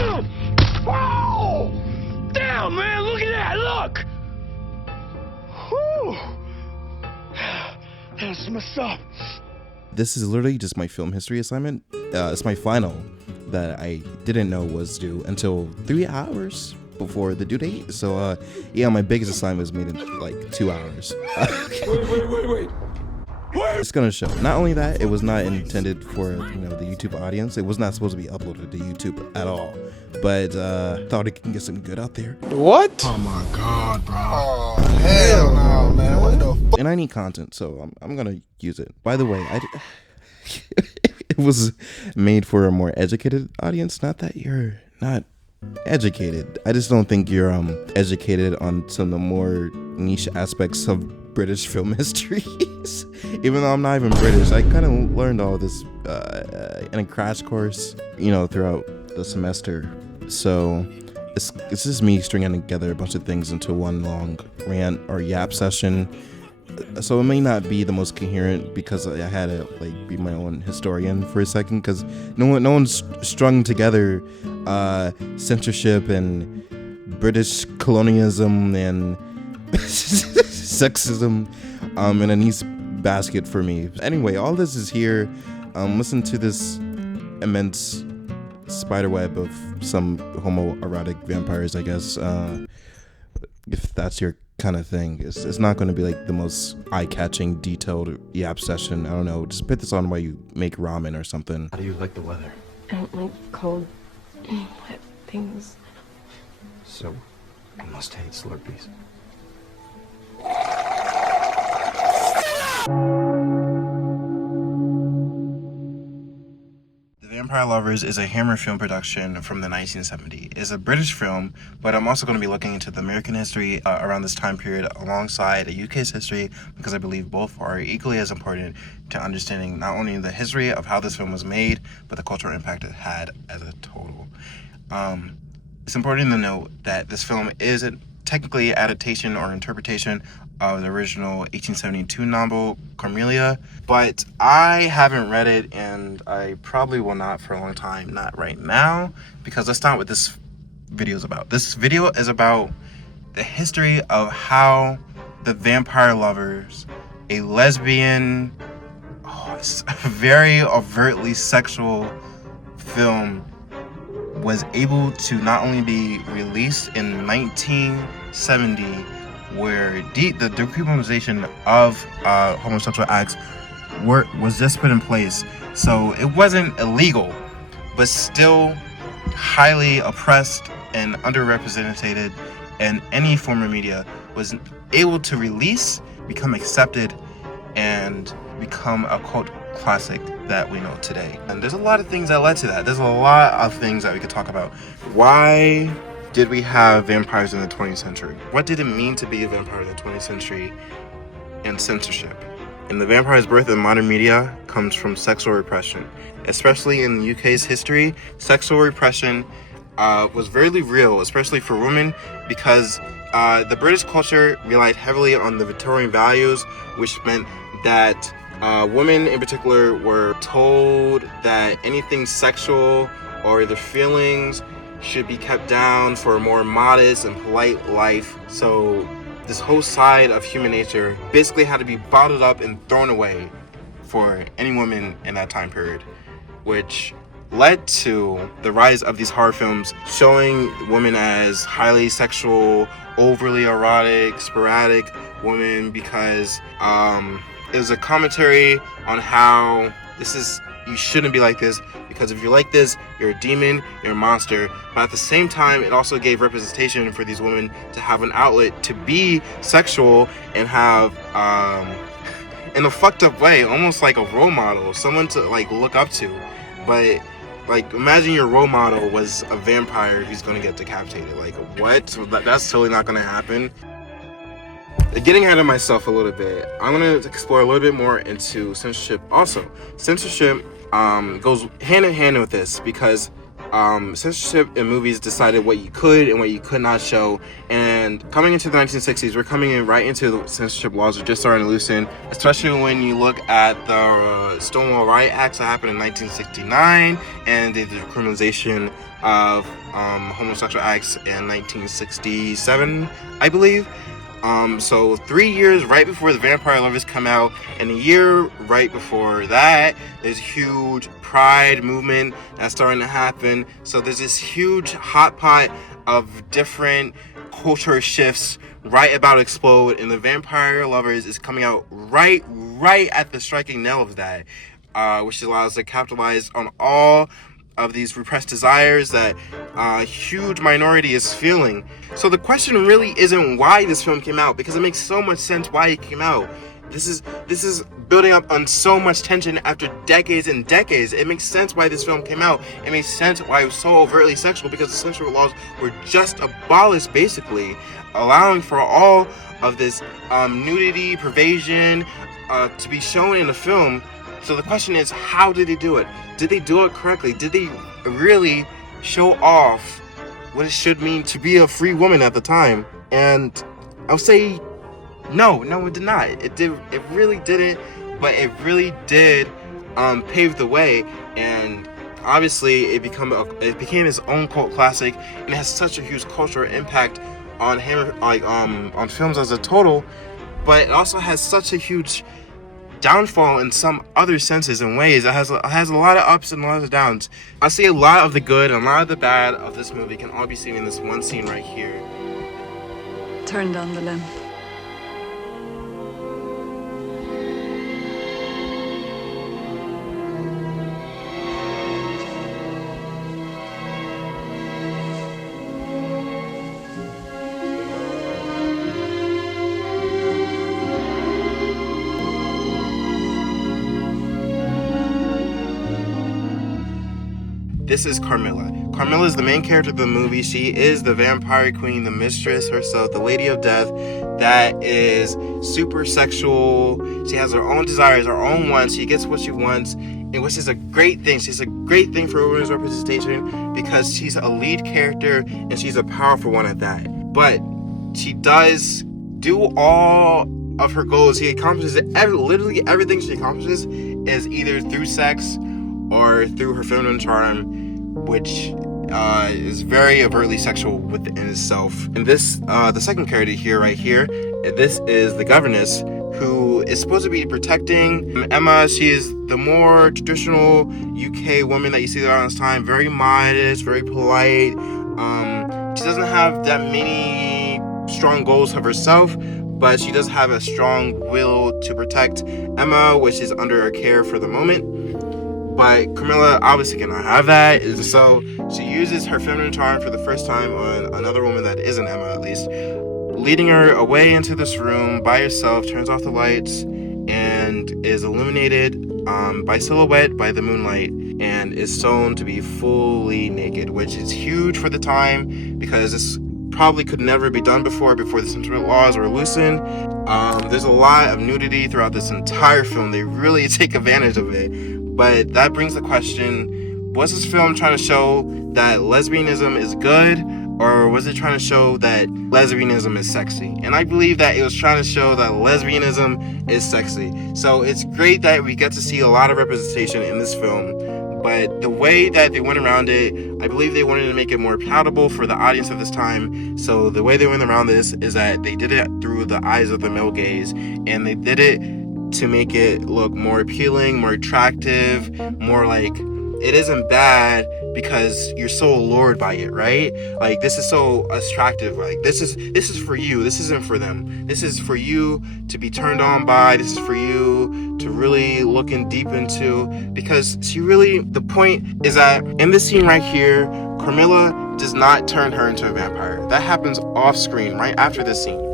Shoot him! Oh! Damn, man, look at that, look! Whew! That's messed up. This is literally just my film history assignment. It's my final that I didn't know was due until 3 hours before the due date. So, yeah, my biggest assignment was made in like 2 hours. Wait. It's gonna show. Not only that, it was not intended for, the YouTube audience. It was not supposed to be uploaded to YouTube at all. But thought it can get some good out there. What? Oh my God, bro. Oh, hell no, man. What the fuck? And I need content, so I'm gonna use it. By the way, it was made for a more educated audience. Not that you're not educated. I just don't think you're educated on some of the more niche aspects of British film history. Even though I'm not even British, I kind of learned all this in a crash course, throughout the semester. So it's just me stringing together a bunch of things into one long rant or yap session. So it may not be the most coherent because I had to be my own historian for a second, because no one's strung together censorship and British colonialism and sexism in a nice basket for me. Anyway, all this is here. Listen to this immense spiderweb of some homoerotic vampires, I guess. If that's your kind of thing, it's not going to be the most eye-catching, detailed yap session. I don't know. Just put this on while you make ramen or something. How do you like the weather? I don't like cold, wet things. So, you must hate Slurpees. Vampire Lovers is a Hammer film production from the 1970s. It's a British film, but I'm also going to be looking into the American history around this time period alongside the UK's history, because I believe both are equally as important to understanding not only the history of how this film was made, but the cultural impact it had as a total. It's important to note that this film is technically adaptation or interpretation of the original 1872 novel Cornelia, but I haven't read it, and I probably will not for a long time, not right now, because that's not what this video is about. This video is about the history of how the Vampire Lovers, a lesbian, very overtly sexual film, was able to not only be released in 1970, where the decriminalization of homosexual acts was just put in place. So it wasn't illegal, but still highly oppressed and underrepresented, and any form of media was able to release, become accepted, and become a cult classic that we know today. And there's a lot of things that led to that. There's a lot of things that we could talk about. Why did we have vampires in the 20th century? What did it mean to be a vampire in the 20th century? And censorship. And the vampire's birth in modern media comes from sexual repression. Especially in the UK's history, sexual repression was very real, especially for women, because the British culture relied heavily on the Victorian values, which meant that women in particular were told that anything sexual or their feelings should be kept down for a more modest and polite life. So this whole side of human nature basically had to be bottled up and thrown away for any woman in that time period, which led to the rise of these horror films showing women as highly sexual, overly erotic, sporadic women, because it was a commentary on how you shouldn't be like this, because if you're like this, you're a demon, you're a monster. But at the same time, it also gave representation for these women to have an outlet to be sexual and have, in a fucked up way, almost like a role model, someone to look up to. But imagine your role model was a vampire who's gonna get decapitated. What? That's totally not gonna happen. Getting ahead of myself a little bit, I'm going to explore a little bit more into censorship also. Censorship goes hand in hand with this, because censorship in movies decided what you could and what you could not show. And coming into the 1960s, we're coming in right into the censorship laws are just starting to loosen, especially when you look at the Stonewall Riot Acts that happened in 1969 and the decriminalization of homosexual acts in 1967, I believe. So 3 years right before the Vampire Lovers come out, and a year right before that, there's a huge pride movement that's starting to happen. So there's this huge hot pot of different culture shifts right about to explode, and the Vampire Lovers is coming out right at the striking nail of that, which allows us to capitalize on all of these repressed desires that a huge minority is feeling. So the question really isn't why this film came out, because it makes so much sense why it came out. This is building up on so much tension after decades and decades. It makes sense why this film came out. It makes sense why it was so overtly sexual, because the censorship laws were just abolished, basically, allowing for all of this nudity, pervasion to be shown in the film. So the question is, how did they do it? Did they do it correctly? Did they really show off what it should mean to be a free woman at the time? And I'll say no, it did not. It really didn't, but it really did pave the way. And obviously it became its own cult classic, and it has such a huge cultural impact on on films as a total. But it also has such a huge downfall in some other senses and ways. It has a lot of ups and a lot of downs. I see a lot of the good and a lot of the bad of this movie can all be seen in this one scene right here. Turn down the lamp. This is Carmilla. Carmilla is the main character of the movie. She is the vampire queen, the mistress herself, the Lady of Death, that is super sexual. She has her own desires, her own wants. She gets what she wants, and which is a great thing. She's a great thing for women's representation because she's a lead character and she's a powerful one at that. But she does do all of her goals. She accomplishes literally everything she accomplishes is either through sex or through her feminine charm, which is very overtly sexual within itself. And this, the second character right here, this is the governess, who is supposed to be protecting Emma. She is the more traditional UK woman that you see around this time, very modest, very polite. She doesn't have that many strong goals of herself, but she does have a strong will to protect Emma, which is under her care for the moment. But Carmilla obviously cannot have that, so she uses her feminine charm for the first time on another woman that isn't Emma, at least, leading her away into this room by herself, turns off the lights, and is illuminated by silhouette by the moonlight, and is shown to be fully naked, which is huge for the time because this probably could never be done before the censorship laws were loosened. There's a lot of nudity throughout this entire film. They really take advantage of it. But that brings the question, was this film trying to show that lesbianism is good, or was it trying to show that lesbianism is sexy? And I believe that it was trying to show that lesbianism is sexy. So it's great that we get to see a lot of representation in this film, but the way that they went around it, I believe they wanted to make it more palatable for the audience of this time. So the way they went around this is that they did it through the eyes of the male gaze, and they did it to make it look more appealing, more attractive, more like it isn't bad because you're so allured by it, right? Like, this is so attractive. Like, this is for you. This isn't for them. This is for you to be turned on by. This is for you to really look in deep into, because the point is that in this scene right here, Carmilla does not turn her into a vampire. That happens off screen right after this scene.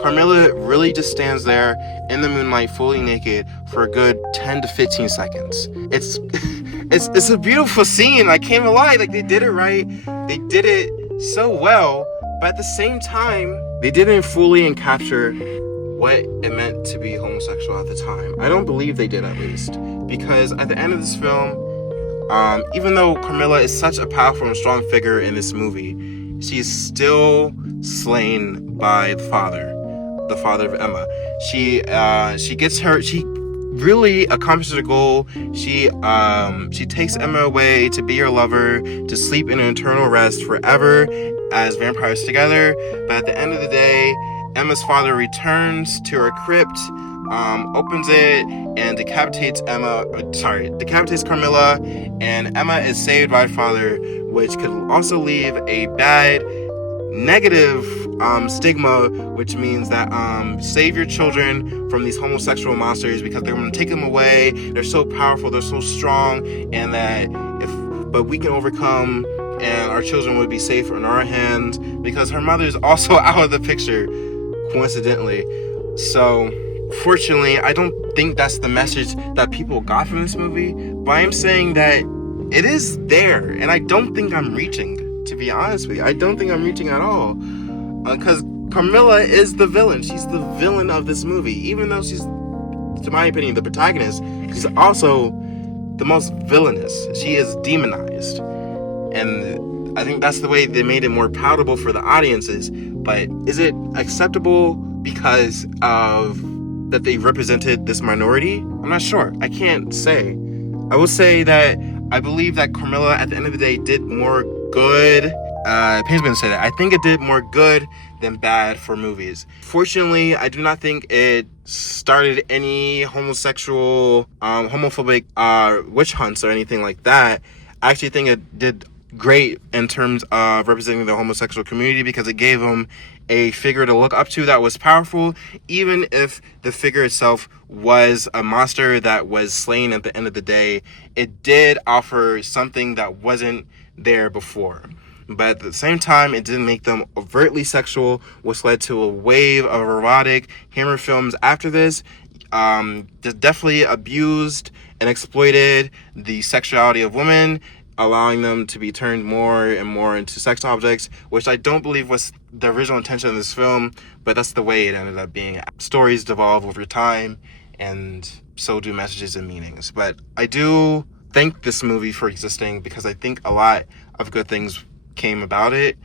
Carmilla really just stands there in the moonlight fully naked for a good 10 to 15 seconds. It's a beautiful scene. I can't even lie. Like, they did it right. They did it so well, but at the same time, they didn't fully capture what it meant to be homosexual at the time. I don't believe they did, at least, because at the end of this film, Even though Carmilla is such a powerful and strong figure in this movie, she's still slain by the father of Emma. She really accomplishes her goal. She takes Emma away to be her lover, to sleep in an eternal rest forever as vampires together. But at the end of the day, Emma's father returns to her crypt, opens it, and decapitates Carmilla, and Emma is saved by her father, which could also leave a bad negative stigma, which means that save your children from these homosexual monsters, because they're going to take them away. They're so powerful, they're so strong, and but we can overcome, and our children would be safe in our hands, because her mother is also out of the picture, coincidentally. So fortunately, I don't think that's the message that people got from this movie, but I am saying that it is there, and I don't think I'm reaching. To be honest with you, I don't think I'm reaching at all, because Carmilla is the villain. She's the villain of this movie. Even though she's, to my opinion, the protagonist, she's also the most villainous. She is demonized, and I think that's the way they made it more palatable for the audiences. But is it acceptable because of that they represented this minority? I'm not sure. I can't say. I will say that I believe that Carmilla, at the end of the day, did more good. It pains me to say that. I think it did more good than bad for movies. Fortunately, I do not think it started any homosexual, homophobic witch hunts or anything like that. I actually think it did great in terms of representing the homosexual community, because it gave them a figure to look up to that was powerful, even if the figure itself was a monster that was slain at the end of the day. It did offer something that wasn't there before. But at the same time, it didn't make them overtly sexual, which led to a wave of erotic Hammer films after this. Definitely abused and exploited the sexuality of women, allowing them to be turned more and more into sex objects, which I don't believe was the original intention of this film, but that's the way it ended up being. Stories devolve over time, and so do messages and meanings. But I do thank this movie for existing, because I think a lot of good things came about it,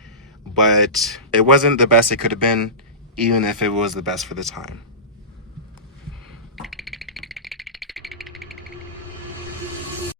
but it wasn't the best it could have been, even if it was the best for the time.